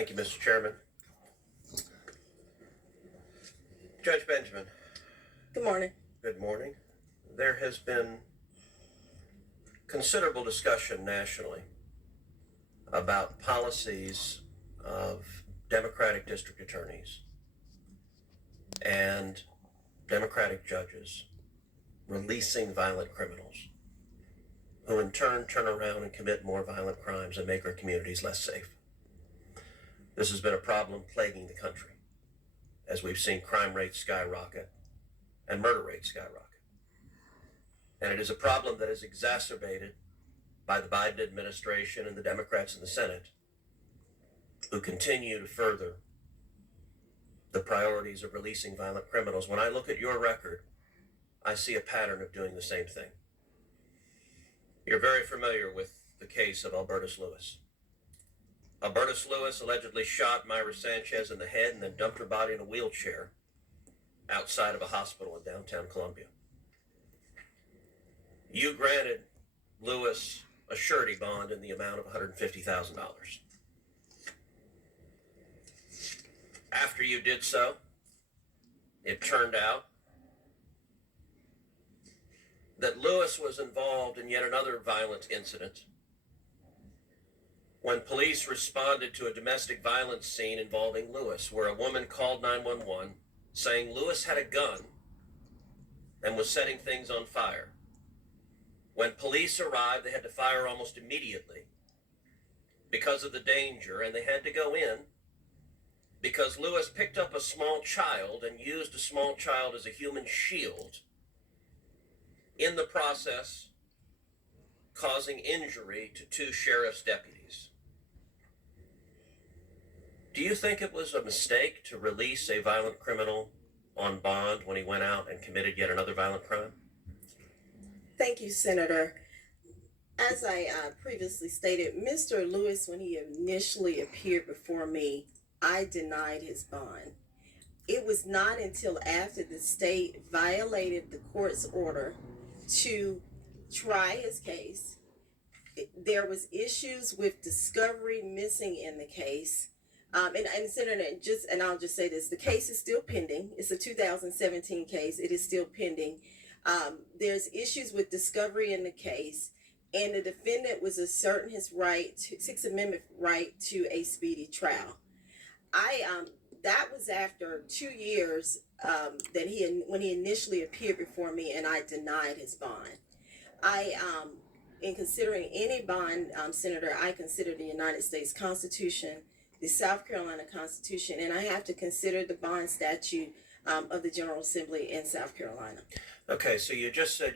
Thank you, Mr. Chairman. Judge Benjamin. Good morning. Good morning. There has been considerable discussion nationally about policies of Democratic district attorneys and Democratic judges releasing violent criminals who in turn turn around and commit more violent crimes and make our communities less safe. This has been a problem plaguing the country as we've seen crime rates skyrocket and murder rates skyrocket. And it is a problem that is exacerbated by the Biden administration and the Democrats in the Senate, who continue to further the priorities of releasing violent criminals. When I look at your record, I see a pattern of doing the same thing. You're very familiar with the case of Albertus Lewis. Albertus Lewis allegedly shot Myra Sanchez in the head and then dumped her body in a wheelchair outside of a hospital in downtown Columbia. You granted Lewis a surety bond in the amount of $150,000. After you did so, it turned out that Lewis was involved in yet another violent incident when police responded to a domestic violence scene involving Lewis, where a woman called 911 saying Lewis had a gun and was setting things on fire. When police arrived, they had to fire almost immediately because of the danger, and they had to go in because Lewis picked up a small child and used a small child as a human shield, in the process causing injury to two sheriff's deputies. Do you think it was a mistake to release a violent criminal on bond when he went out and committed yet another violent crime? Thank you, Senator. As I previously stated, Mr. Lewis, when he initially appeared before me, I denied his bond. It was not until after the state violated the court's order to try his case. There was issues with discovery missing in the case. And Senator, I'll just say this, the case is still pending. It's a 2017 case. It is still pending. There's issues with discovery in the case, and the defendant was asserting his right, Sixth Amendment right to a speedy trial. That was after 2 years when he initially appeared before me, and I denied his bond. In considering any bond, Senator, I consider the United States Constitution, the South Carolina Constitution, and I have to consider the bond statute of the General Assembly in South Carolina. Okay, so you just said